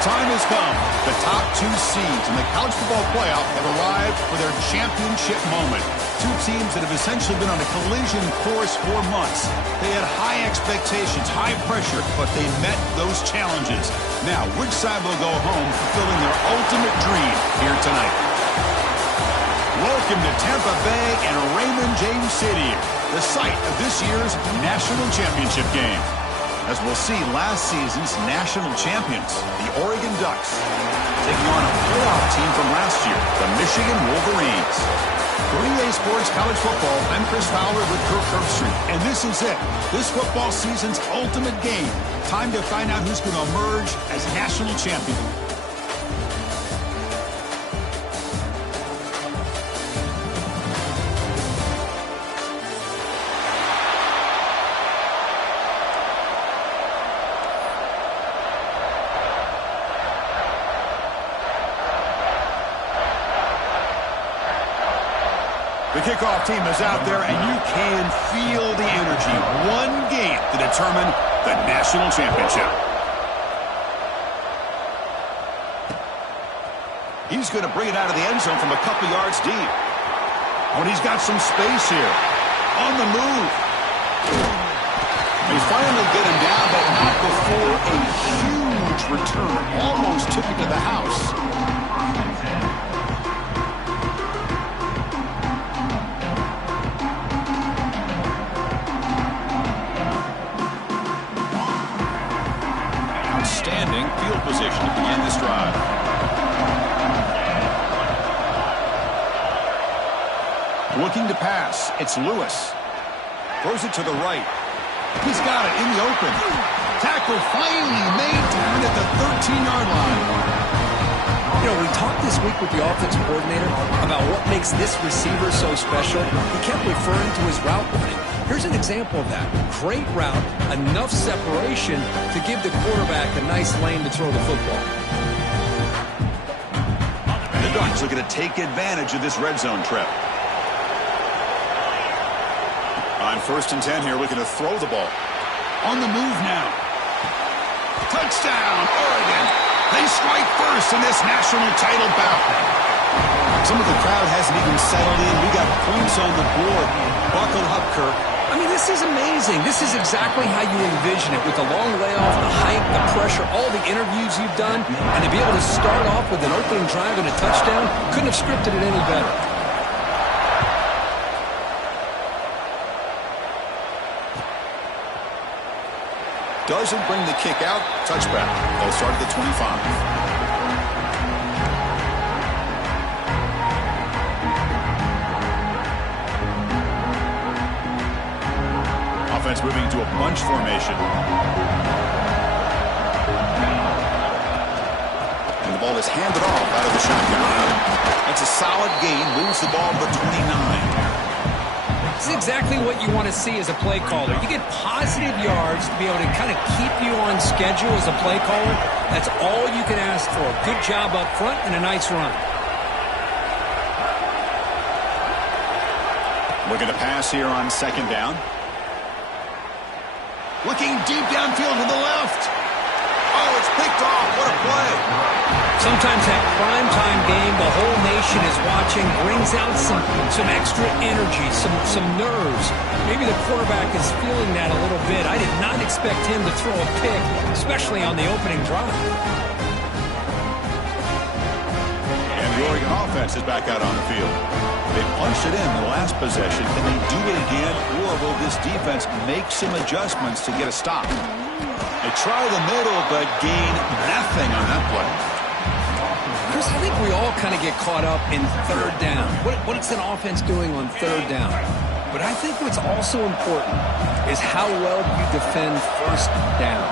The time has come. The top two seeds in the college football playoff have arrived for their championship moment. Two teams that have essentially been on a collision course for months. They had high expectations, high pressure, but they met those challenges. Now, which side will go home fulfilling their ultimate dream here tonight? Welcome to Tampa Bay and Raymond James Stadium, the site of this year's national championship game. As we'll see, last season's national champions, the Oregon Ducks, taking on a playoff team from last year, the Michigan Wolverines. For EA Sports College Football, I'm Chris Fowler with Kirk Herbstreit, and this is it. This football season's ultimate game. Time to find out who's going to emerge as national champion. The kickoff team is out there, and you can feel the energy. One game to determine the national championship. He's going to bring it out of the end zone from a couple yards deep. Oh, and he's got some space here. On the move. They finally get him down, but not before a huge return. Almost took it to the house. Outstanding field position to begin this drive. Looking to pass. It's Lewis. Throws it to the right. He's got it in the open. Tackle finally made down at the 13-yard line. You know, we talked this week with the offensive coordinator about what makes this receiver so special. He kept referring to his route running. Here's an example of that. Great route, enough separation to give the quarterback a nice lane to throw the football. And the Ducks looking to take advantage of this red zone trip. On 1st and 10 here, looking to throw the ball. On the move now. Touchdown, Oregon. They strike first in this national title bout. Some of the crowd hasn't even settled in. We got points on the board. Buckle up, Kirk. I mean, this is amazing. This is exactly how you envision it, with the long layoff, the hype, the pressure, all the interviews you've done, and to be able to start off with an opening drive and a touchdown, couldn't have scripted it any better. Doesn't bring the kick out. Touchback. They'll start at the 25. Offense moving to a bunch formation. And the ball is handed off out of the shotgun. That's a solid gain. Moves the ball to the 29. This is exactly what you want to see as a play caller. You get positive yards to be able to kind of keep you on schedule as a play caller. That's all you can ask for. Good job up front and a nice run. Looking to pass here on 2nd down. Looking deep downfield to the left. Oh, it's picked off. What a play. Sometimes that primetime game, the whole nation is watching, brings out some extra energy, some nerves. Maybe the quarterback is feeling that a little bit. I did not expect him to throw a pick, especially on the opening drive. And the Oregon offense is back out on the field. They punched it in the last possession. Can they do it again, or will this defense make some adjustments to get a stop? They try the middle, but gain nothing on that play. Chris, I think we all kind of get caught up in 3rd down. What is an offense doing on 3rd down? But I think what's also important is how well you defend 1st down.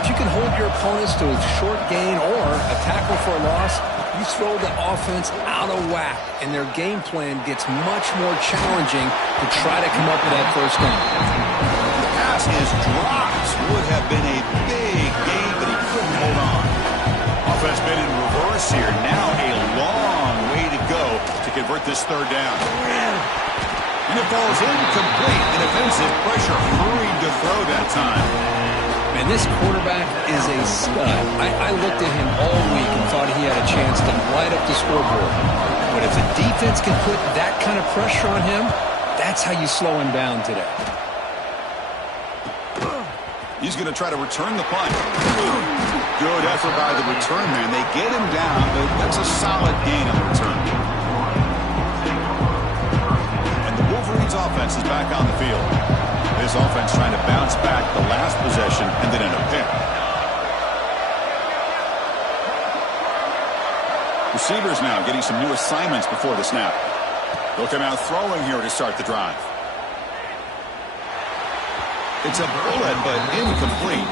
If you can hold your opponents to a short gain or a tackle for a loss, you throw the offense out of whack, and their game plan gets much more challenging to try to come up with that 1st down. The pass is dropped. Would have been a big gain, but he couldn't hold on. Offense made it in reverse here. Now a long way to go to convert this 3rd down. And it falls incomplete. The defensive pressure hurried to throw that time. Man, this quarterback is a stud. I looked at him all week and thought he had a chance to light up the scoreboard. But if the defense can put that kind of pressure on him, that's how you slow him down today. He's going to try to return the punt. Good effort by the return man. They get him down, but that's a solid gain on the return. And the Wolverines offense is back on the field. This offense trying to bounce back the last possession and then in a pick. Receivers now getting some new assignments before the snap. They'll come out throwing here to start the drive. It's a bullet, but incomplete.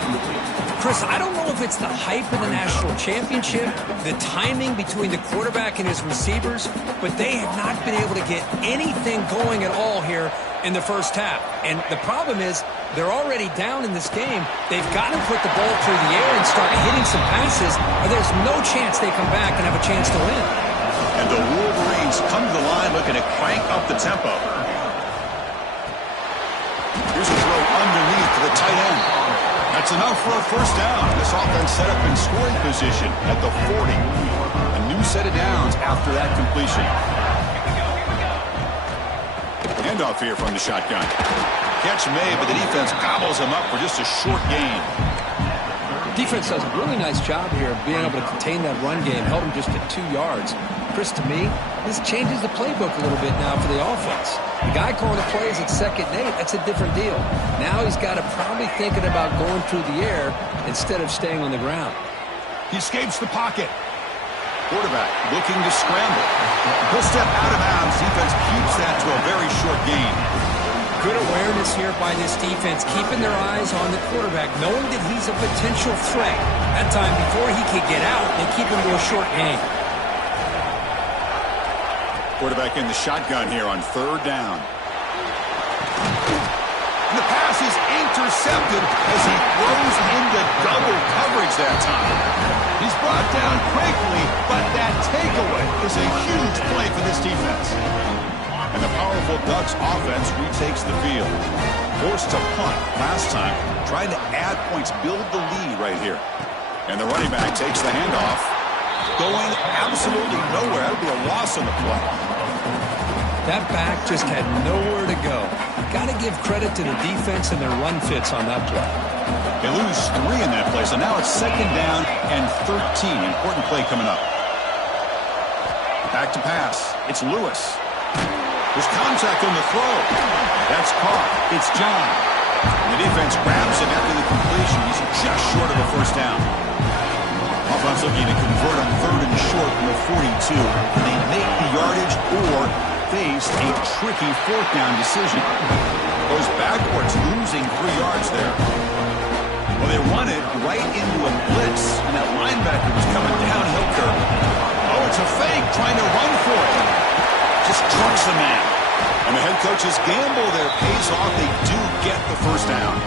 Chris, I don't know if it's the hype of the national championship, the timing between the quarterback and his receivers, but they have not been able to get anything going at all here in the 1st half. And the problem is they're already down in this game. They've got to put the ball through the air and start hitting some passes, or there's no chance they come back and have a chance to win. And the Wolverines come to the line looking to crank up the tempo. Here's a throw underneath to the tight end. That's enough for a first down. This offense set up in scoring position at the 40. A new set of downs after that completion. Handoff here from the shotgun. Catch made, but the defense gobbles him up for just a short gain. Defense does a really nice job here of being able to contain that run game, held him just at 2 yards. Chris, to me, this changes the playbook a little bit now for the offense. The guy calling the plays at 2nd and 8, that's a different deal. Now he's got to probably thinking about going through the air instead of staying on the ground. He escapes the pocket. Quarterback looking to scramble. He'll step out of bounds. Defense keeps that to a very short gain. Good awareness here by this defense, keeping their eyes on the quarterback, knowing that he's a potential threat. That time before he could get out, they keep him to a short gain. Quarterback in the shotgun here on 3rd down. And the pass is intercepted as he throws into double coverage that time. He's brought down quickly, but that takeaway is a huge play for this defense. And the powerful Ducks offense retakes the field. Forced to punt last time, trying to add points, build the lead right here. And the running back takes the handoff, going absolutely nowhere. That would be a loss on the play. That back just had nowhere to go. Got to give credit to the defense and their run fits on that play. They lose 3 in that play, so now it's 2nd down and 13. Important play coming up. Back to pass. It's Lewis. There's contact on the throw. That's caught. It's John. And the defense grabs him after the completion. He's just short of a first down. Offense looking to convert on 3rd and short from the 42. Can they make the yardage or face a tricky 4th down decision? Goes backwards, losing 3 yards there. Well, they run it right into a blitz, and that linebacker was coming downhill curve. Oh, it's a fake, trying to run for it. Just trucks the man. And the head coach's gamble there pays off. They do get the first down.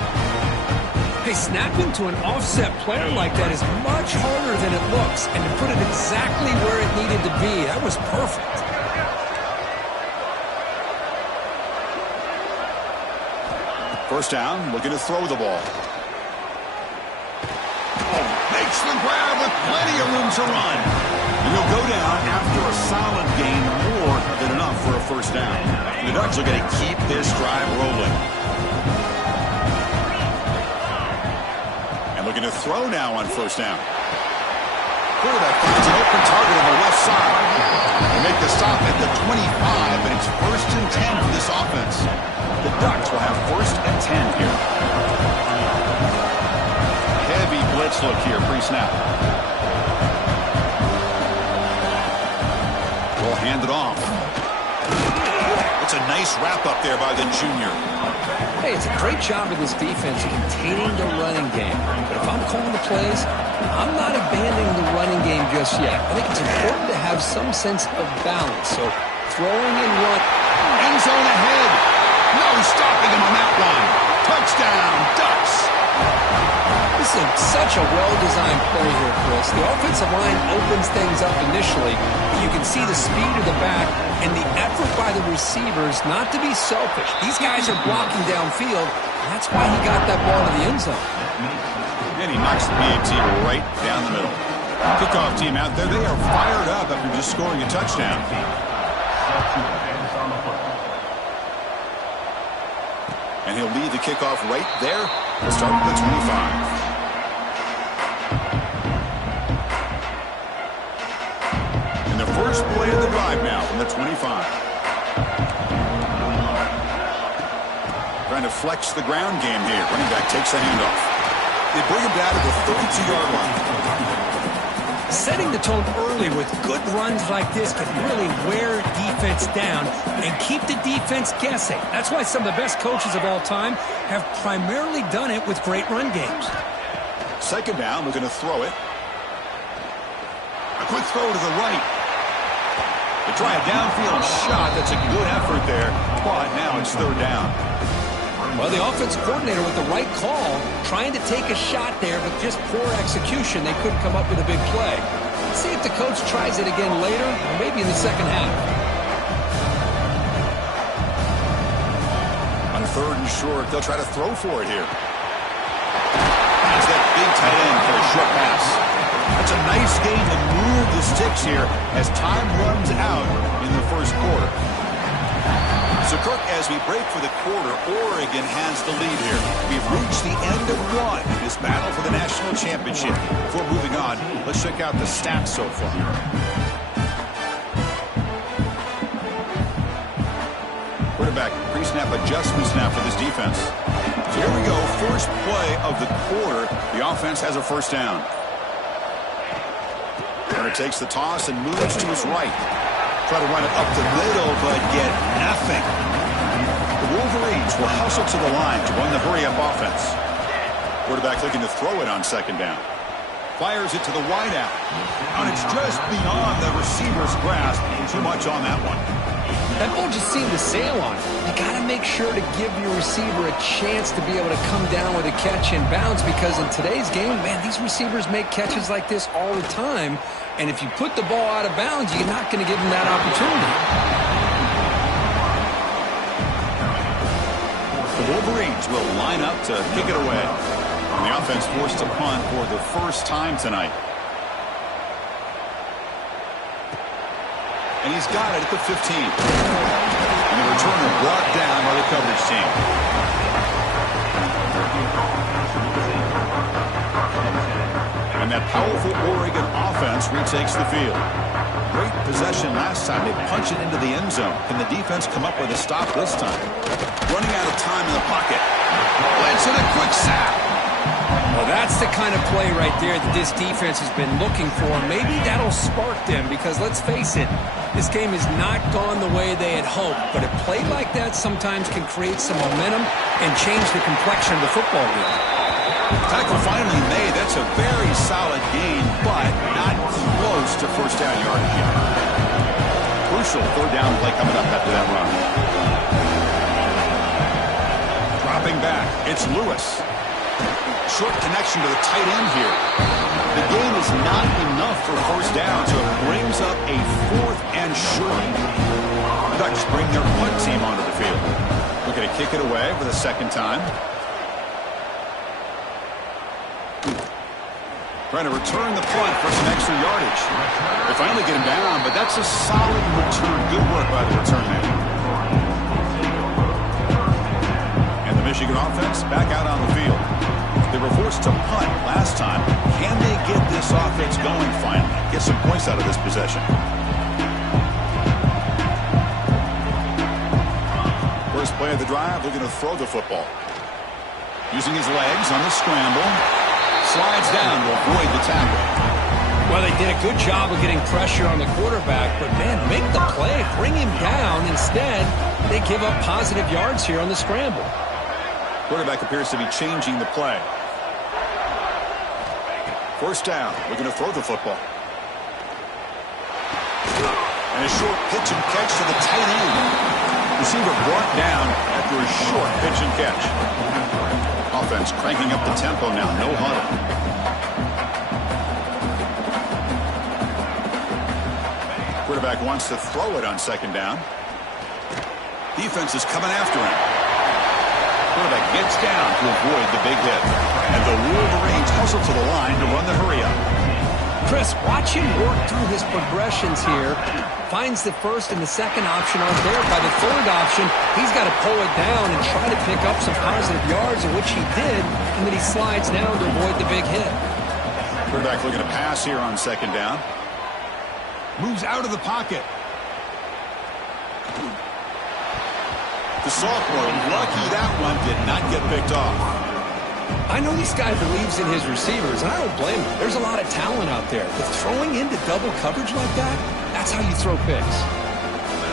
Hey, snapping to an offset player like that is much harder than it looks. And to put it exactly where it needed to be, that was perfect. First down, looking to throw the ball. Oh, makes the grab with plenty of room to run. And he'll go down after a solid gain, more than enough for a first down. And the Ducks are going to keep this drive rolling. And looking to throw now on first down. Quarterback finds an open target on the left side. They make the stop at the 25, but it's 1st and 10 for this offense. The Ducks will have 1st and 10 here. Heavy blitz look here, pre-snap. Will hand it off. It's a nice wrap-up there by the junior. Hey, it's a great job of this defense containing the running game. But if I'm calling the plays, I'm not abandoning the running game just yet. I think it's important to have some sense of balance. So throwing and run. End zone ahead. No stopping him on that one. Touchdown, Ducks. This is such a well-designed play here, Chris. The offensive line opens things up initially. You can see the speed of the back and the effort by the receivers not to be selfish. These guys are blocking downfield. That's why he got that ball to the end zone. And he knocks the PAT right down the middle. Kickoff team out there. They are fired up after just scoring a touchdown. And he'll lead the kickoff right there. We'll start with the 25. And the first play of the drive now from the 25. Trying to flex the ground game here. Running back takes the handoff. They bring him down to the 32-yard line. Setting the tone early with good runs like this can really wear defense down and keep the defense guessing. That's why some of the best coaches of all time have primarily done it with great run games. 2nd down, looking to throw it. A quick throw to the right. They try a downfield shot. That's a good effort there, but now it's 3rd down. Well, the offense coordinator with the right call, trying to take a shot there, but just poor execution. They couldn't come up with a big play. Let's see if the coach tries it again later, or maybe in the second half. On 3rd and short, they'll try to throw for it here. Has that big tight end for a short pass. That's a nice game to move the sticks here as time runs out in the first quarter. So, Kirk, as we break for the quarter, Oregon has the lead here. We've reached the end of one in this battle for the national championship. Before moving on, let's check out the stats so far. Quarterback pre-snap adjustments now for this defense. So here we go, first play of the quarter. The offense has a first down. Turner takes the toss and moves to his right. Try to run it up the middle, but get nothing. The Wolverines will hustle to the line to run the hurry-up offense. Quarterback looking to throw it on second down. Fires it to the wideout. And it's just beyond the receiver's grasp. Too much on that one. That ball just seemed to sail on it. You got to make sure to give your receiver a chance to be able to come down with a catch and bounce, because in today's game, man, these receivers make catches like this all the time. And if you put the ball out of bounds, you're not going to give them that opportunity. The Wolverines will line up to kick it away. And the offense forced to punt for the first time tonight. And he's got it at the 15. And the returner brought down by the coverage team. And that powerful Oregon offense retakes the field. Great possession last time. They punch it into the end zone. Can the defense come up with a stop this time? Running out of time in the pocket. Blitz and a quick sack. Well, that's the kind of play right there that this defense has been looking for. Maybe that'll spark them, because let's face it, this game has not gone the way they had hoped. But a play like that sometimes can create some momentum and change the complexion of the football game. Tackle finally made. That's a very solid gain, but not close to first down yardage yet. Crucial third down play coming up after that run. Dropping back, it's Lewis. Short connection to the tight end here. The gain is not enough for first down, so it brings up a 4th and short. Ducks bring their punt team onto the field. Looking to kick it away for the second time. Trying to return the punt for some extra yardage. They finally get him down, but that's a solid return. Good work by the return man. And the Michigan offense back out on the field. They were forced to punt last time. Can they get this offense going finally? Get some points out of this possession. First play of the drive, looking to throw the football. Using his legs on the scramble. Slides down to avoid the tackle. Well, they did a good job of getting pressure on the quarterback, but, man, make the play. Bring him down. Instead, they give up positive yards here on the scramble. Quarterback appears to be changing the play. First down, looking to throw the football. And a short pitch and catch to the tight end. Receiver brought down after a short pitch and catch. Offense cranking up the tempo now, no huddle. Quarterback wants to throw it on second down. Defense is coming after him. Quarterback gets down to avoid the big hit. And the Wolverines hustle to the line to run the hurry-up. Chris, watch him work through his progressions here. Finds the first and the second option aren't there. By the third option, he's got to pull it down and try to pick up some positive yards, which he did, and then he slides down to avoid the big hit. Quarterback looking to pass here on second down. Moves out of the pocket. The sophomore, lucky that one did not get picked off. I know this guy believes in his receivers, and I don't blame him. There's a lot of talent out there. But throwing into double coverage like that, that's how you throw picks.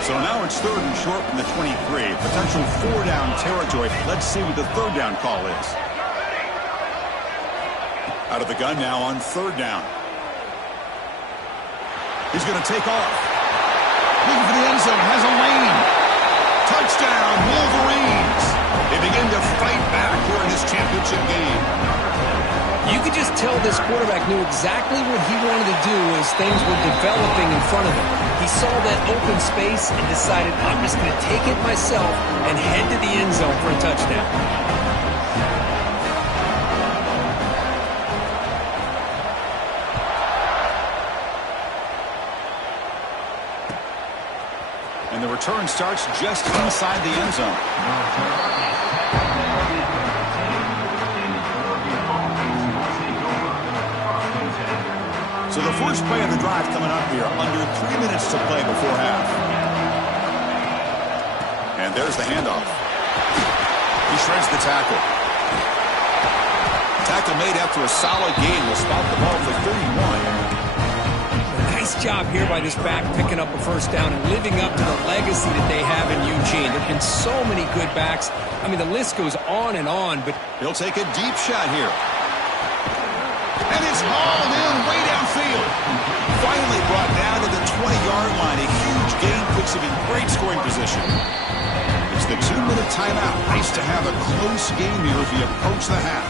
So now it's 3rd and short from the 23. Potential 4-down territory. Let's see what the 3rd down call is. Out of the gun now on 3rd down. He's going to take off. Looking for the end zone. Has a lane. Touchdown, Wolverines. They begin to fight back here in this championship game. You could just tell this quarterback knew exactly what he wanted to do as things were developing in front of him. He saw that open space and decided, I'm just going to take it myself and head to the end zone for a touchdown. And the return starts just inside the end zone. So the first play of the drive coming up here, under 3 minutes to play before half. And there's the handoff. He shreds the tackle. Tackle made after a solid gain will spot the ball for 31. Nice job here by this back picking up a first down and living up to the legacy that they have in Eugene. There have been so many good backs. I mean, the list goes on, but he'll take a deep shot here. And it's hauled in way downfield. Finally brought down to the 20-yard line. A huge gain puts him in great scoring position. It's the 2-minute timeout. Nice to have a close game here as we approach the half.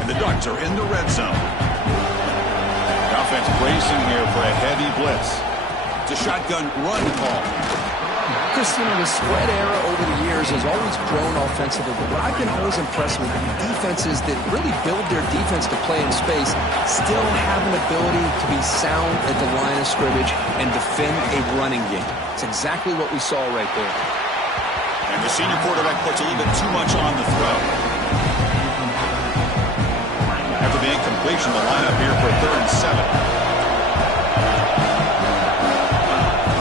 And the Ducks are in the red zone. Offense bracing here for a heavy blitz. It's a shotgun run call. Chris, the spread era over the years has always grown offensively, but what I've been always impressed with is defenses that really build their defense to play in space still have an ability to be sound at the line of scrimmage and defend a running game. It's exactly what we saw right there. And the senior quarterback puts a little bit too much on the throw. After the incompletion, the lineup here for 3rd and 7.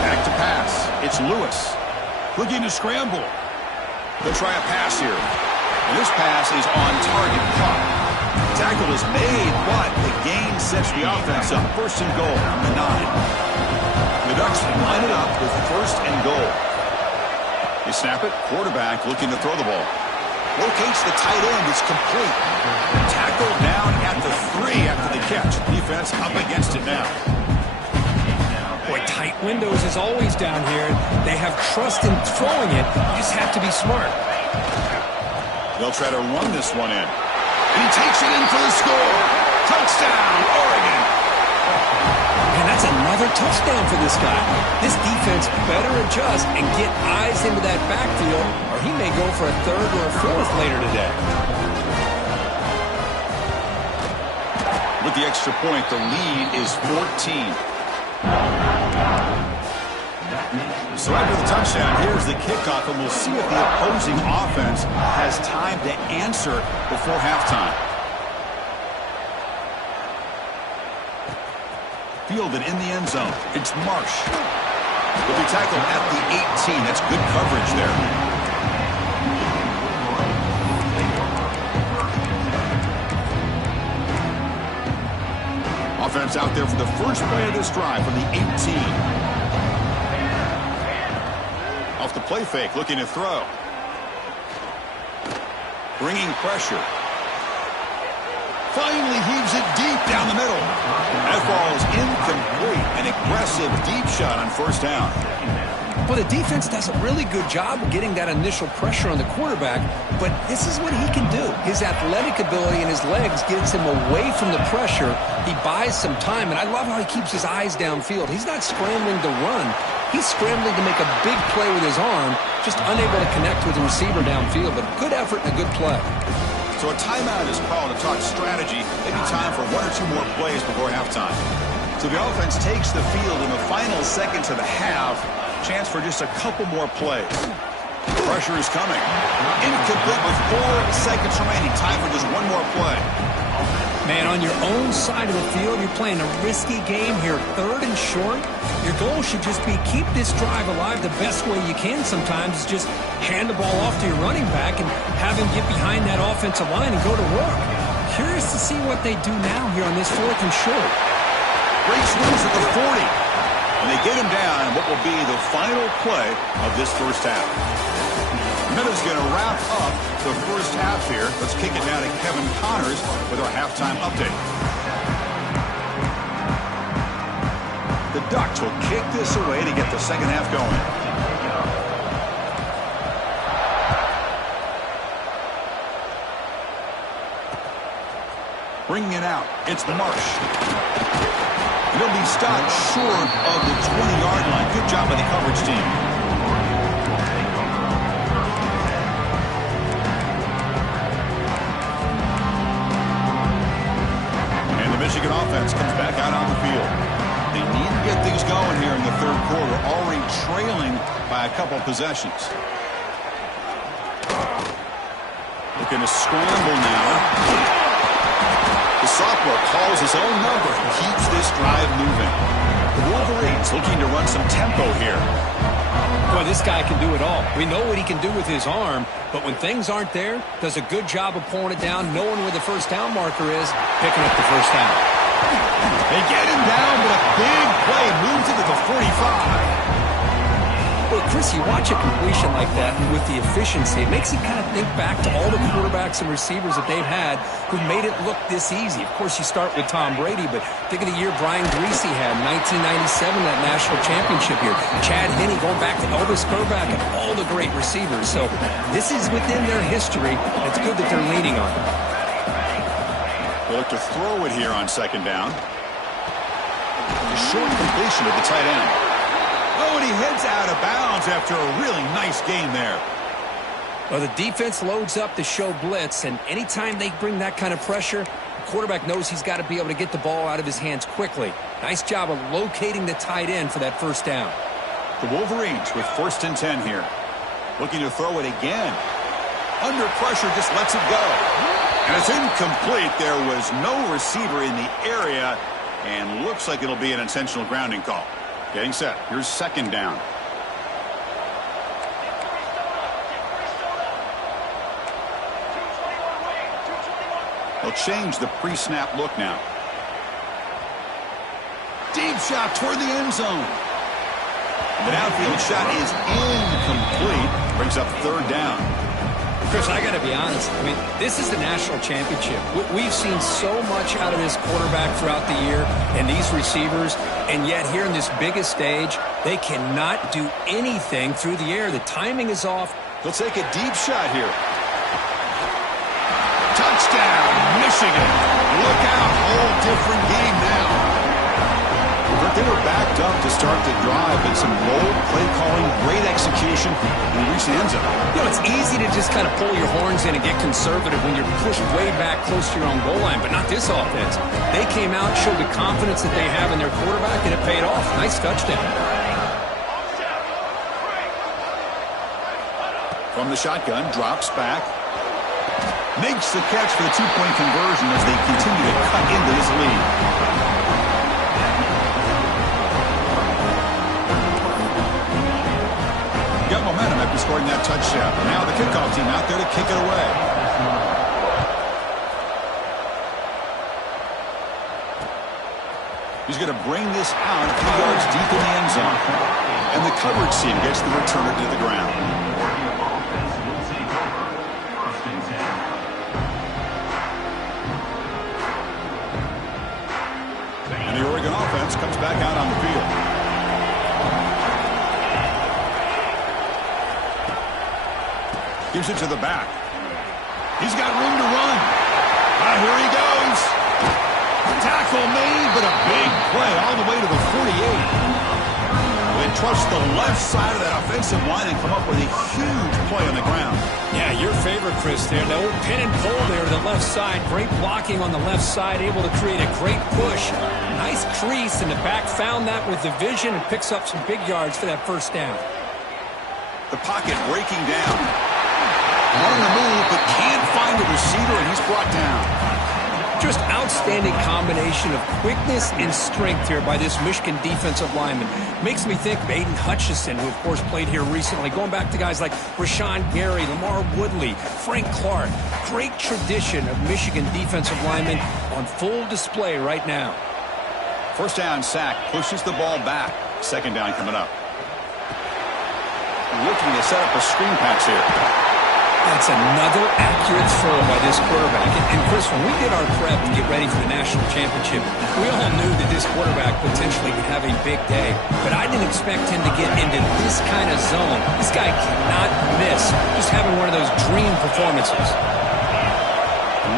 Back to pass. It's Lewis. Looking to scramble. They'll try a pass here. And this pass is on target. Caught. Tackle is made, but the gain sets the offense up. 1st and goal on the 9. The Ducks line it up with 1st and goal. They snap it. Quarterback looking to throw the ball. Locates the tight end. It's complete. Tackle down at the 3 after the catch. Defense up against it now. Boy, tight windows is always down here. They have trust in throwing it. You just have to be smart. They'll try to run this one in. And he takes it in for the score. Touchdown, Oregon. And that's another touchdown for this guy. This defense better adjust and get eyes into that backfield, or he may go for a 3rd or a 4th later today. With the extra point, the lead is 14. So after the touchdown, here's the kickoff, and we'll see if the opposing offense has time to answer before halftime. Fielded in the end zone. It's Marsh. He'll be tackled at the 18. That's good coverage there. Offense out there for the first play of this drive from the 18. Off the play fake, looking to throw. Bringing pressure. Finally heaves it deep down the middle. That ball is incomplete. An aggressive deep shot on 1st down. Well, the defense does a really good job of getting that initial pressure on the quarterback, but this is what he can do. His athletic ability and his legs gets him away from the pressure. He buys some time, and I love how he keeps his eyes downfield. He's not scrambling to run. He's scrambling to make a big play with his arm, just unable to connect with the receiver downfield, but good effort and a good play. So a timeout is called to talk strategy. Maybe time for 1 or 2 more plays before halftime. So the offense takes the field in the final seconds of the half. Chance for just a couple more plays. Pressure is coming. Incomplete with 4 seconds remaining. Time for just 1 more play. Man, on your own side of the field, you're playing a risky game here. 3rd and short. Your goal should just be keep this drive alive the best way you can sometimes is just hand the ball off to your running back and have him get behind that offensive line and go to work. Curious to see what they do now here on this 4th and short. Great swings at the 40. And they get him down in what will be the final play of this first half. Minutes going to wrap up the first half here. Let's kick it now to Kevin Connors with our halftime update. The Ducks will kick this away to get the second half going. bringing it out. It's Marsh. He'll be stopped short of the 20-yard line. Good job by the coverage team. And the Michigan offense comes back out on the field. They need to get things going here in the third quarter, already trailing by a couple possessions. Looking to scramble now. The sophomore calls his own number and keeps this drive moving. The Wolverines looking to run some tempo here. Boy, this guy can do it all. We know what he can do with his arm, but when things aren't there, does a good job of pulling it down, knowing where the first down marker is, picking up the first down. They get him down, but a big play moves it to the 45. Well, Chris, you watch a completion like that with the efficiency, it makes you kind of think back to all the quarterbacks and receivers that they've had who made it look this easy. Of course, you start with Tom Brady, but think of the year Brian Griese had, 1997, that national championship year. Chad Henne, going back to Elvis Grbac and all the great receivers. So this is within their history. It's good that they're leaning on it. They look to throw it here on second down. A short completion to the tight end. Oh, and he heads out of bounds after a really nice game there. Well, the defense loads up to show blitz, and anytime they bring that kind of pressure, the quarterback knows he's got to be able to get the ball out of his hands quickly. Nice job of locating the tight end for that first down. The Wolverines with 1st and 10 here. Looking to throw it again. Under pressure, just lets it go. And it's incomplete. There was no receiver in the area, and looks like it'll be an intentional grounding call. Getting set. Here's second down. They'll change the pre-snap look now. Deep shot toward the end zone. The downfield shot is incomplete. Brings up third down. Chris, I got to be honest. I mean, this is the national championship. We've seen so much out of this quarterback throughout the year and these receivers, and yet here in this biggest stage, they cannot do anything through the air. The timing is off. They'll take a deep shot here. Touchdown, Michigan. Look out, whole different game now. They were backed up to start the drive, but some bold play calling, great execution, and he reached the end zone. You know, it's easy to just kind of pull your horns in and get conservative when you're pushed way back close to your own goal line, but not this offense. They came out, showed the confidence that they have in their quarterback, and it paid off. Nice touchdown. From the shotgun, drops back. Makes the catch for the two-point conversion as they continue to cut into this lead. Got momentum after scoring that touchdown. Now the kickoff team out there to kick it away. He's going to bring this out a few yards deep in the end zone. And the coverage team gets the returner to the ground. And the Oregon offense comes back out on the field. Gives it to the back. He's got room to run. Here he goes. Tackle made, but a big play all the way to the 48. They trust the left side of that offensive line and come up with a huge play on the ground. Yeah, your favorite, Chris, there. The old pin and pull there to the left side. Great blocking on the left side, able to create a great push. Nice crease, and the back found that with the vision and picks up some big yards for that first down. The pocket breaking down. On the move, but can't find the receiver, and he's brought down. Just outstanding combination of quickness and strength here by this Michigan defensive lineman. Makes me think of Aiden Hutchinson, who, of course, played here recently. Going back to guys like Rashawn Gary, Lamar Woodley, Frank Clark. Great tradition of Michigan defensive linemen on full display right now. First down sack, pushes the ball back. Second down coming up. Looking to set up a screen pass here. That's another accurate throw by this quarterback. And Chris, when we did our prep to get ready for the national championship, we all knew that this quarterback potentially would have a big day. But I didn't expect him to get into this kind of zone. This guy cannot miss. Just having one of those dream performances.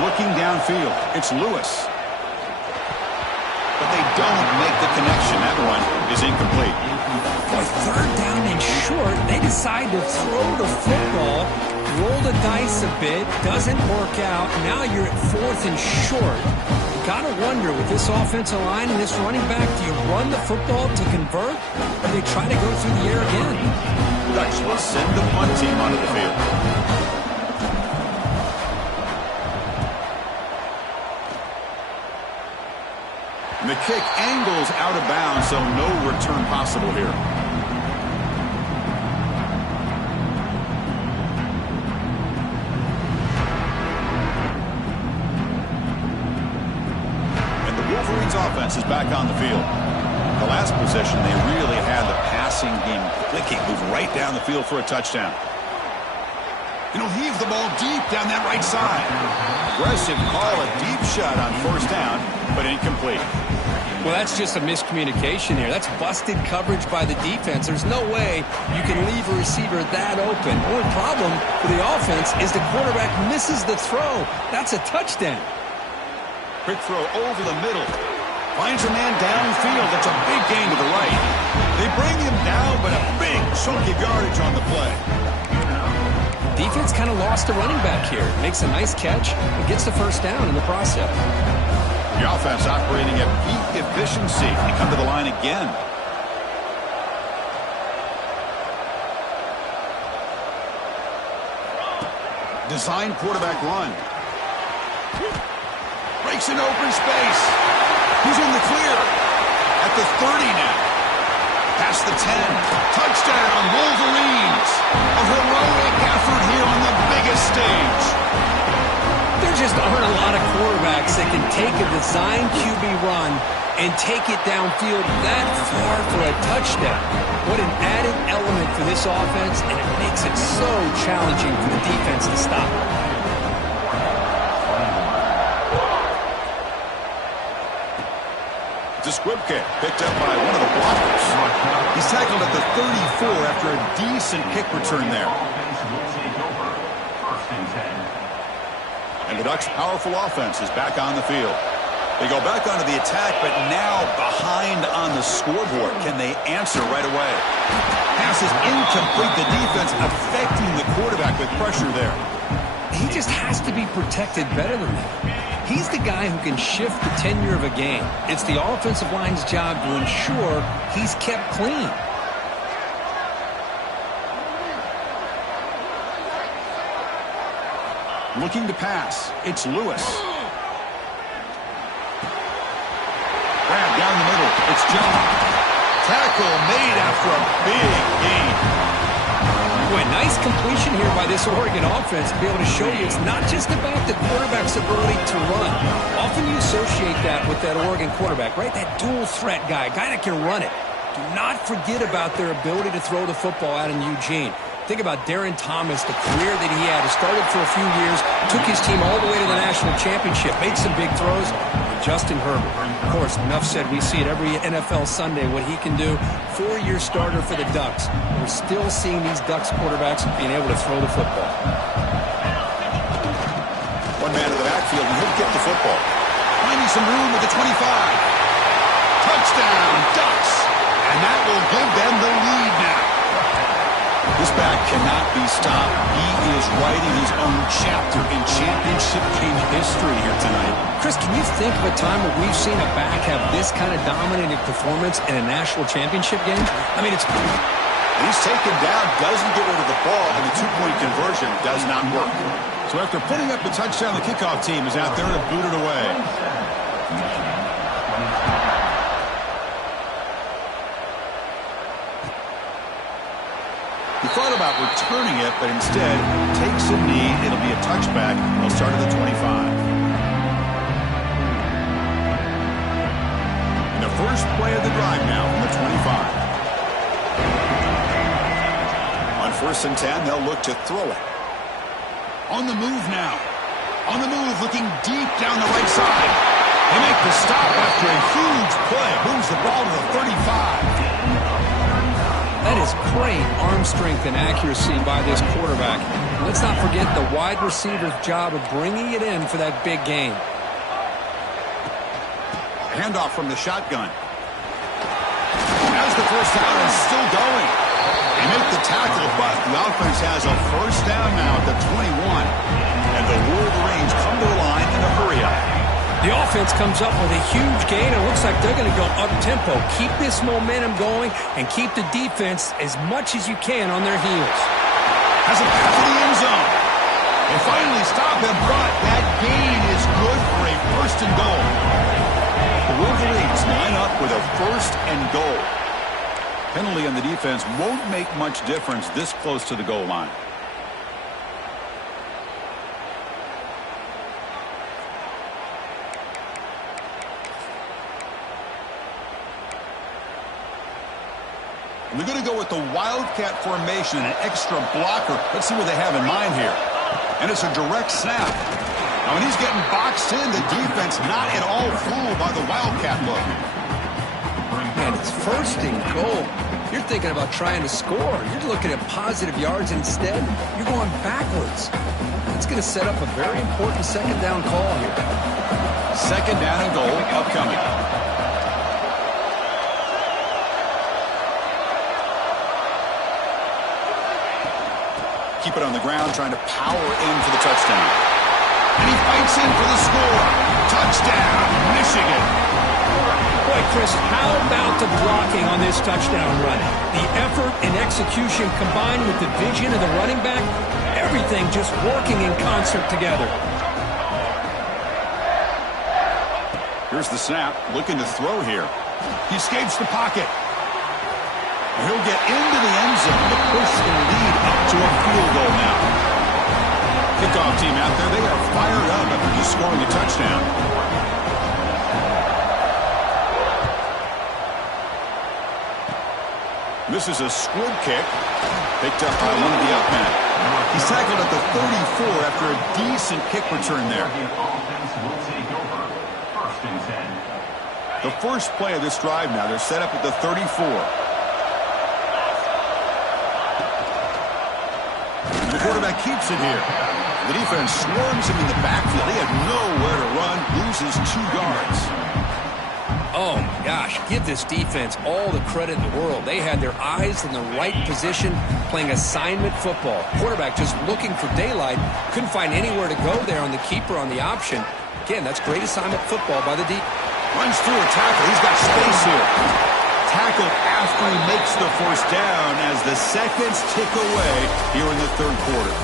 looking downfield. It's Lewis. But they don't make the connection. That one is incomplete. For third down and short, they decide to throw the football, roll the dice a bit, doesn't work out. Now you're at fourth and short. You got to wonder, with this offensive line and this running back, do you run the football to convert, or do they try to go through the air again? Dutch will send the punt team onto the field. And the kick angles out of bounds, so no return possible here. And the Wolverines offense is back on the field. The last possession, they really had the passing game clicking, move right down the field for a touchdown. And he'll heave the ball deep down that right side. Aggressive call, a deep shot on first down, but incomplete. Well, that's just a miscommunication here. That's busted coverage by the defense. There's no way you can leave a receiver that open. The only problem for the offense is the quarterback misses the throw. That's a touchdown. Quick throw over the middle. Finds a man downfield. That's a big gain to the right. They bring him down, but a big chunk of yardage on the play. Defense kind of lost a running back here. Makes a nice catch and gets the first down in the process. The offense operating at peak efficiency. They come to the line again. Design quarterback run. Breaks an open space. He's in the clear. At the 30 now. Past the 10. Touchdown, Wolverines. A heroic effort here on the biggest stage. There just aren't a lot of quarterbacks that can take a design QB run and take it downfield that far for a touchdown. What an added element for this offense, and it makes it so challenging for the defense to stop. It's a squib kick picked up by one of the blockers. He's tackled at the 34 after a decent kick return there. And the Ducks' powerful offense is back on the field. They go back onto the attack, but now behind on the scoreboard. Can they answer right away? Pass is incomplete. The defense affecting the quarterback with pressure there. He just has to be protected better than that. He's the guy who can shift the tenure of a game. It's the offensive line's job to ensure he's kept clean. Looking to pass. It's Lewis. Grab down the middle. It's John. Tackle made after a big gain. Boy, nice completion here by this Oregon offense to be able to show you it's not just about the quarterback's ability to run. Often you associate that with that Oregon quarterback, right? That dual threat guy, a guy that can run it. Do not forget about their ability to throw the football out in Eugene. Think about Darren Thomas, the career that he had. He started for a few years, took his team all the way to the national championship, made some big throws. Justin Herbert. Of course, enough said, we see it every NFL Sunday what he can do. 4-year starter for the Ducks. We're still seeing these Ducks quarterbacks being able to throw the football. One man in the backfield, and he'll get the football. Finding some room at the 25. Touchdown, Ducks! And that will give them the lead now. This back cannot be stopped. He is writing his own chapter in championship game history here tonight. Chris, can you think of a time where we've seen a back have this kind of dominating performance in a national championship game? I mean, it's... He's taken down, doesn't get rid of the ball, and the two-point conversion does not work. So after putting up the touchdown, the kickoff team is out there to boot it away. He thought about returning it, but instead takes a knee. It'll be a touchback. He'll start at the 25. And the first play of the drive now from the 25. On 1st and 10, they'll look to throw it. On the move now. On the move, looking deep down the right side. They make the stop after a huge play. Moves the ball to the 35. That is great arm strength and accuracy by this quarterback. Let's not forget the wide receiver's job of bringing it in for that big game. Handoff from the shotgun. As the first down is still going. They make the tackle, but the offense has a first down now at the 21. And the Wolverines come to the line in a hurry-up. The offense comes up with a huge gain. It looks like they're going to go up-tempo. Keep this momentum going and keep the defense as much as you can on their heels. Has a pass to the end zone. They finally stop him, but that gain is good for a first and goal. The Wolverines line up with a first and goal. Penalty on the defense won't make much difference this close to the goal line. We're going to go with the Wildcat formation, an extra blocker. Let's see what they have in mind here. And it's a direct snap. Now, when he's getting boxed in, the defense not at all fooled by the Wildcat look. And it's first and goal. You're thinking about trying to score. You're looking at positive yards. Instead, you're going backwards. That's going to set up a very important second down call here. Second down and goal upcoming. Keep it on the ground, trying to power in for the touchdown. And he fights in for the score. Touchdown, Michigan. Boy, Chris, how about the blocking on this touchdown run? The effort and execution combined with the vision of the running back, everything just working in concert together. Here's the snap, looking to throw here. He escapes the pocket. He'll get into the end zone to push the lead up to a field goal now. Kickoff team out there, they are fired up after just scoring a touchdown. This is a squib kick, picked up by one of the up men. He's tackled at the 34 after a decent kick return there. The first play of this drive now, they're set up at the 34. The quarterback keeps it here. The defense swarms him in the backfield. He had nowhere to run, loses 2 yards. Oh, my gosh, give this defense all the credit in the world. They had their eyes in the right position, playing assignment football. Quarterback just looking for daylight. Couldn't find anywhere to go there on the keeper on the option. Again, that's great assignment football by the deep. Runs through a tackle. He's got space here. Tackled after he makes the first down as the seconds tick away here in the third quarter.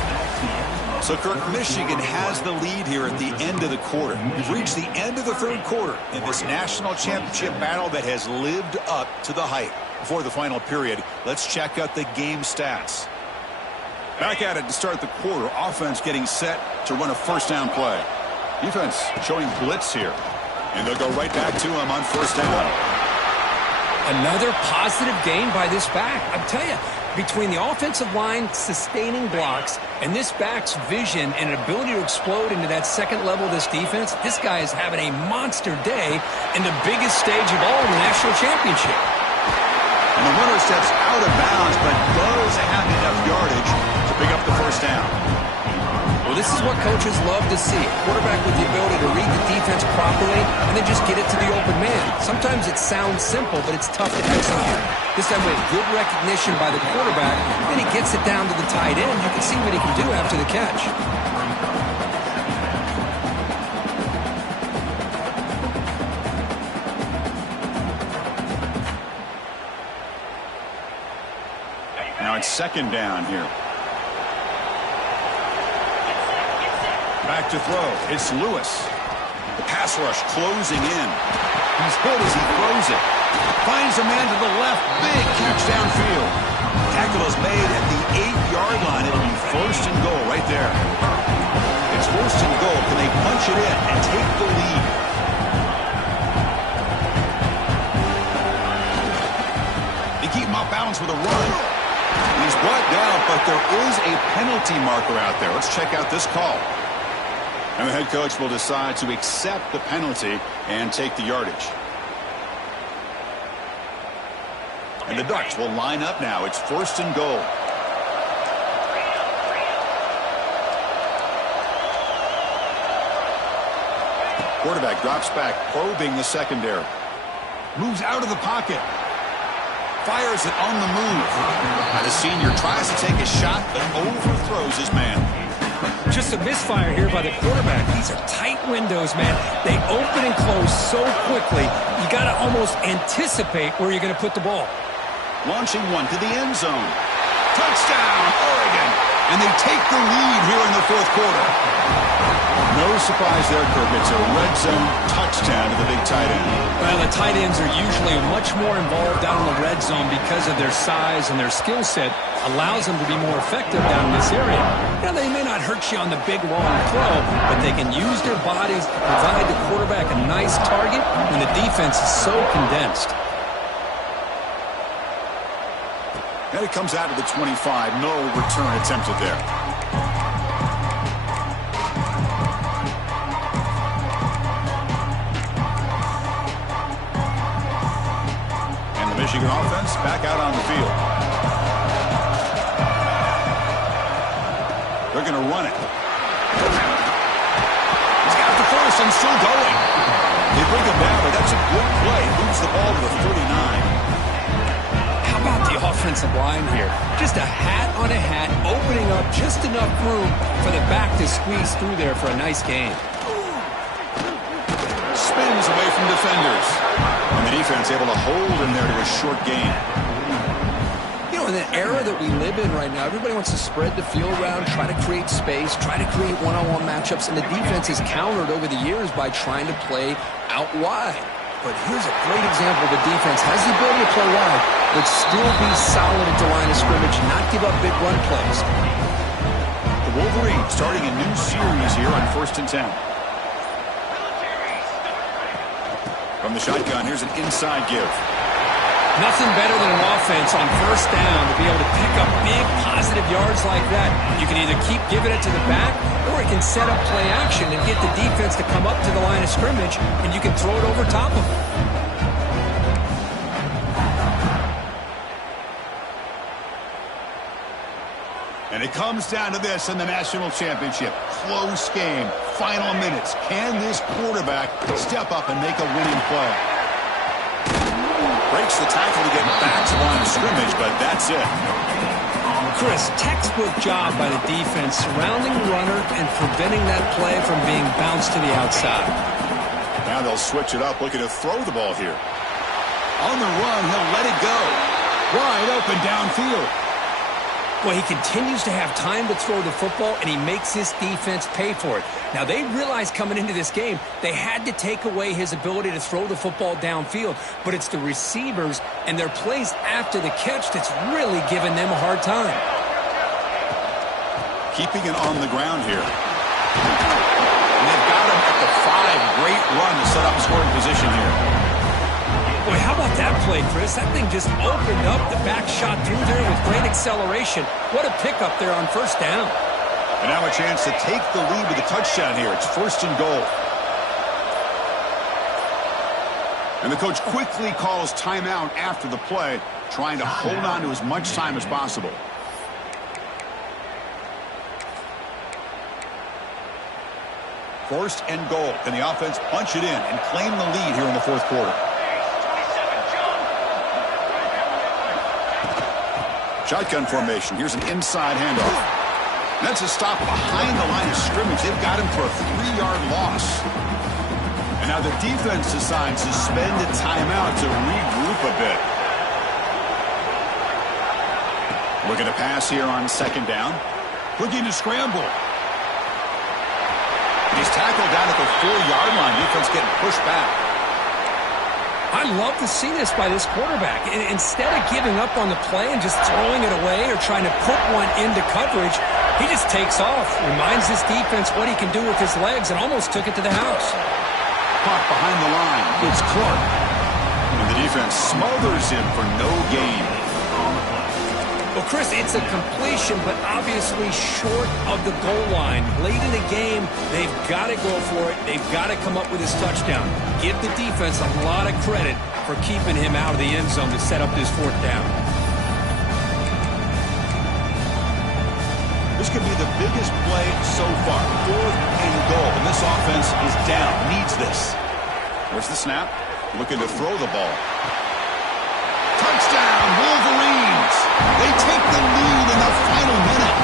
So, Kirk, Michigan has the lead here at the end of the quarter. We've reached the end of the third quarter in this national championship battle that has lived up to the hype. Before the final period, let's check out the game stats. Back at it to start the quarter. Offense getting set to run a first down play. Defense showing blitz here. And they'll go right back to him on first down. Another positive gain by this back. I tell you, between the offensive line sustaining blocks and this back's vision and ability to explode into that second level of this defense, this guy is having a monster day in the biggest stage of all in the national championship. And the runner steps out of bounds, but does have enough yardage to pick up the first down. Well, this is what coaches love to see. A quarterback with the ability to read the defense properly and then just get it to the open man. Sometimes it sounds simple, but it's tough to execute. This time with good recognition by the quarterback, then he gets it down to the tight end. You can see what he can do after the catch. Now it's second down here. Back to throw. It's Lewis. The pass rush closing in. He's hit as he throws it. Finds a man to the left. Big catch downfield. Tackle is made at the 8-yard line. It'll be first and goal right there. It's first and goal. Can they punch it in and take the lead? They keep him off balance with a run. He's brought down, but there is a penalty marker out there. Let's check out this call. And the head coach will decide to accept the penalty and take the yardage. And the Ducks will line up now. It's 1st and goal. Quarterback drops back, probing the secondary. Moves out of the pocket. Fires it on the move. Now the senior tries to take a shot, but overthrows his man. Just a misfire here by the quarterback. These are tight windows, man. They open and close so quickly, you got to almost anticipate where you're going to put the ball. Launching one to the end zone. Touchdown, Oregon. And they take the lead here in the 4th quarter. No surprise there, Kirk. It's a red zone touchdown to the big tight end. Well, the tight ends are usually much more involved down in the red zone because of their size and their skill set allows them to be more effective down in this area. Now, they may not hurt you on the big, long throw, but they can use their bodies to provide the quarterback a nice target when the defense is so condensed. And it comes out to the 25. No return attempted there. And the Michigan offense back out on the field. They're going to run it. He's got the first and still going. They bring him down, but that's a good play. Moves the ball to the 39. About the offensive line here. Just a hat on a hat, opening up just enough room for the back to squeeze through there for a nice gain. Spins away from defenders. And the defense able to hold him there to a short gain. You know, in the era that we live in right now, everybody wants to spread the field around, try to create space, try to create one-on-one matchups, and the defense has countered over the years by trying to play out wide. But here's a great example. The defense has the ability to play wide, but still be solid at the line of scrimmage, not give up big run plays. The Wolverines starting a new series here on 1st and 10. From the shotgun, here's an inside give. Nothing better than an offense on 1st down to be able to pick up big positive yards like that. You can either keep giving it to the back, or it can set up play action and get the defense to come up to the line of scrimmage, and you can throw it over top of them. And it comes down to this in the national championship. Close game. Final minutes. Can this quarterback step up and make a winning play? Breaks the tackle to get back to the line of scrimmage, but that's it. Chris, textbook job by the defense surrounding the runner and preventing that play from being bounced to the outside. Now they'll switch it up, looking to throw the ball here. On the run, he'll let it go. Wide open downfield. Well, he continues to have time to throw the football, and he makes his defense pay for it. Now, they realized coming into this game they had to take away his ability to throw the football downfield, but it's the receivers and their plays after the catch that's really giving them a hard time. Keeping it on the ground here. And they've got him at the 5. Great run to set up scoring position here. Boy, how about that play, Chris? That thing just opened up. The back shot through there with great acceleration. What a pickup there on 1st down. And now a chance to take the lead with a touchdown here. It's 1st and goal. And the coach quickly calls timeout after the play, trying to hold on to as much time as possible. First and goal. Can the offense punch it in and claim the lead here in the 4th quarter? Shotgun formation. Here's an inside handoff. That's a stop behind the line of scrimmage. They've got him for a 3-yard loss. And now the defense decides to spend a timeout to regroup a bit. Looking to pass here on 2nd down. Looking to scramble. He's tackled down at the 4-yard line. Defense getting pushed back. I love to see this by this quarterback. Instead of giving up on the play and just throwing it away or trying to put one into coverage, he just takes off, reminds this defense what he can do with his legs, and almost took it to the house. Caught behind the line. It's Clark. And the defense smothers him for no gain. Well, Chris, it's a completion, but obviously short of the goal line. Late in the game, they've got to go for it. They've got to come up with his touchdown. Give the defense a lot of credit for keeping him out of the end zone to set up this fourth down. This could be the biggest play so far. 4th and goal. And this offense is down. Needs this. Where's the snap? Looking to throw the ball. Touchdown, Wolverines. They take the lead in the final minute.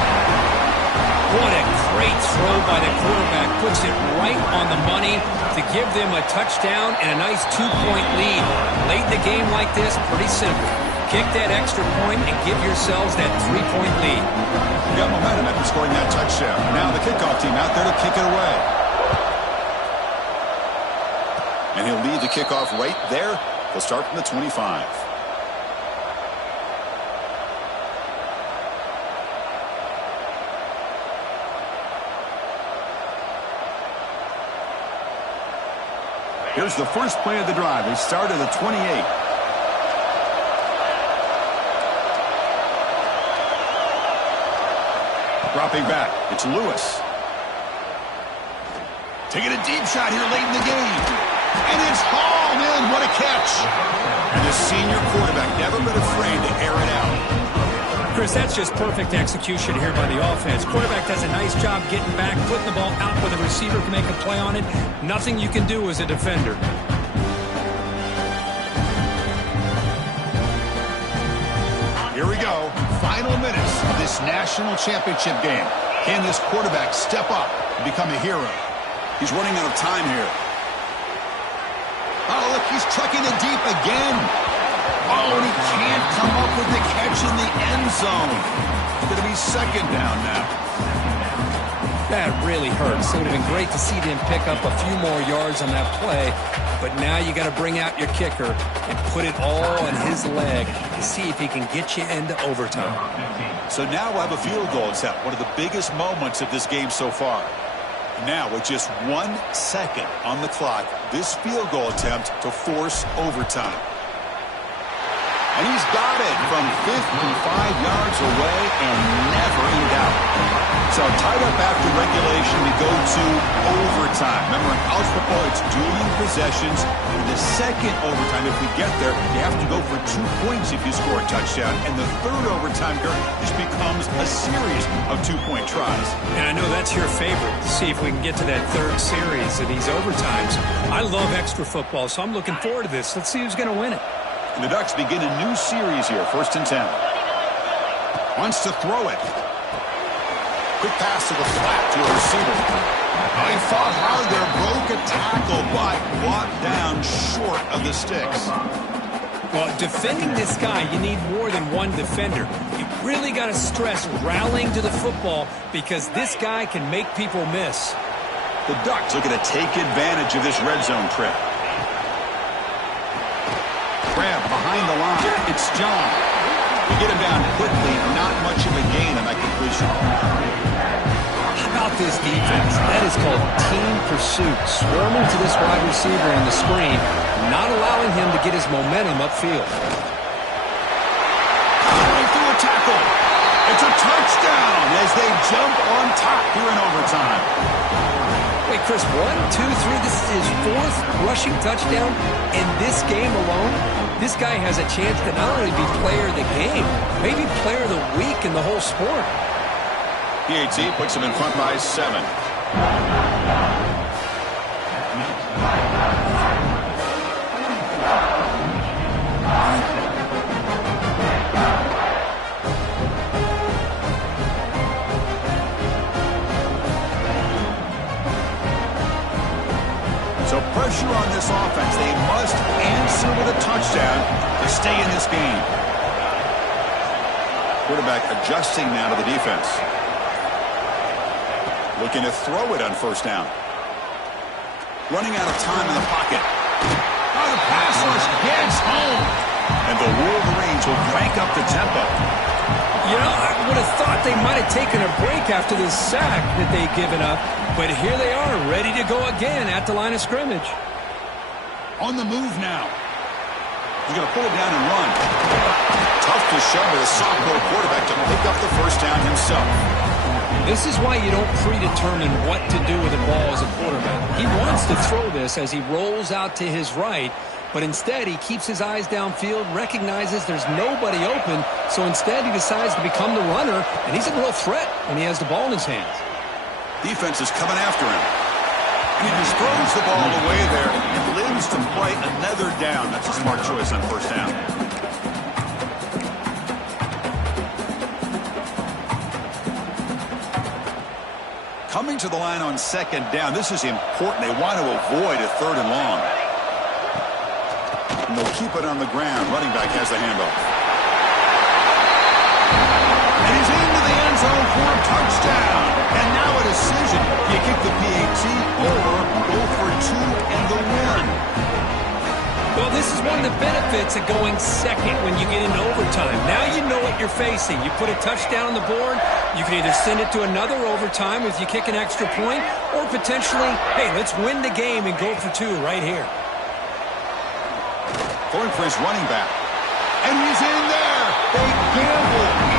What a great throw by the quarterback. Puts it right on the money to give them a touchdown and a nice 2-point lead. Late in the game like this, pretty simple. Kick that extra point and give yourselves that 3-point lead. You got momentum after scoring that touchdown. Now the kickoff team out there to kick it away. And he'll lead the kickoff right there. He'll start from the 25. Here's the first play of the drive. They start at the 28. Dropping back. It's Lewis. Taking a deep shot here late in the game. And it's hauled in. What a catch. And the senior quarterback never been afraid to air it out. Chris, that's just perfect execution here by the offense. Quarterback does a nice job getting back, putting the ball out where the receiver can make a play on it. Nothing you can do as a defender. Here we go. Final minutes of this national championship game. Can this quarterback step up and become a hero? He's running out of time here. Oh, look, he's trucking it deep again. Oh, and he can't come up with the catch in the end zone. It's going to be 2nd down now. That really hurts. It would have been great to see them pick up a few more yards on that play, but now you got to bring out your kicker and put it all on his leg to see if he can get you into overtime. So now we'll have a field goal attempt, one of the biggest moments of this game so far. Now, with just 1 second on the clock, this field goal attempt to force overtime. And he's got it from 55 yards away and never in doubt. So tied up after regulation, we go to overtime. Remember, in college football, it's dueling possessions. In the second overtime, if we get there, you have to go for 2 points if you score a touchdown. And the third overtime, this becomes a series of 2-point tries. And I know that's your favorite, to see if we can get to that third series of these overtimes. I love extra football, so I'm looking forward to this. Let's see who's going to win it. And the Ducks begin a new series here, 1st and 10. Wants to throw it. Quick pass to the flat to a receiver. Oh, he fought hard there, broke a tackle, but walked down short of the sticks. Well, defending this guy, you need more than one defender. You really got to stress rallying to the football because this guy can make people miss. The Ducks looking to take advantage of this red zone trip. Grab behind the line. It's John. We get him down quickly. Not much of a gain on that completion. How about this defense? That is called team pursuit. Swarming to this wide receiver on the screen, not allowing him to get his momentum upfield. Going through a tackle. It's a touchdown as they jump on top here in overtime. Wait, Chris, 1, 2, 3. This is his 4th rushing touchdown in this game alone. This guy has a chance to not only be player of the game, maybe player of the week in the whole sport. PAT puts him in front by 7. So pressure on this offense. They must answer with a touchdown to stay in this game. Quarterback adjusting now to the defense. Looking to throw it on 1st down. Running out of time in the pocket. Oh, the pass rush gets home. And the Wolverines will crank up the tempo. You know, I would have thought they might have taken a break after this sack that they'd given up. But here they are, ready to go again at the line of scrimmage. On the move now. He's going to pull it down and run. Tough to show with a sophomore quarterback to pick up the first down himself. This is why you don't predetermine what to do with the ball as a quarterback. He wants to throw this as he rolls out to his right, but instead he keeps his eyes downfield, recognizes there's nobody open, so instead he decides to become the runner, and he's a real threat when he has the ball in his hands. Defense is coming after him. And he just throws the ball away there and lives to play another down. That's a smart choice on first down. Coming to the line on second down. This is important. They want to avoid a third and long. And they'll keep it on the ground. Running back has the handoff. And he's into the end zone for a touchdown. And now a decision. Do you kick the PAT or go for two and the win? Well, this is one of the benefits of going second when you get into overtime. Now you know what you're facing. You put a touchdown on the board, you can either send it to another overtime if you kick an extra point, or potentially, hey, let's win the game and go for two right here. Going for his running back. And he's in there. They gamble.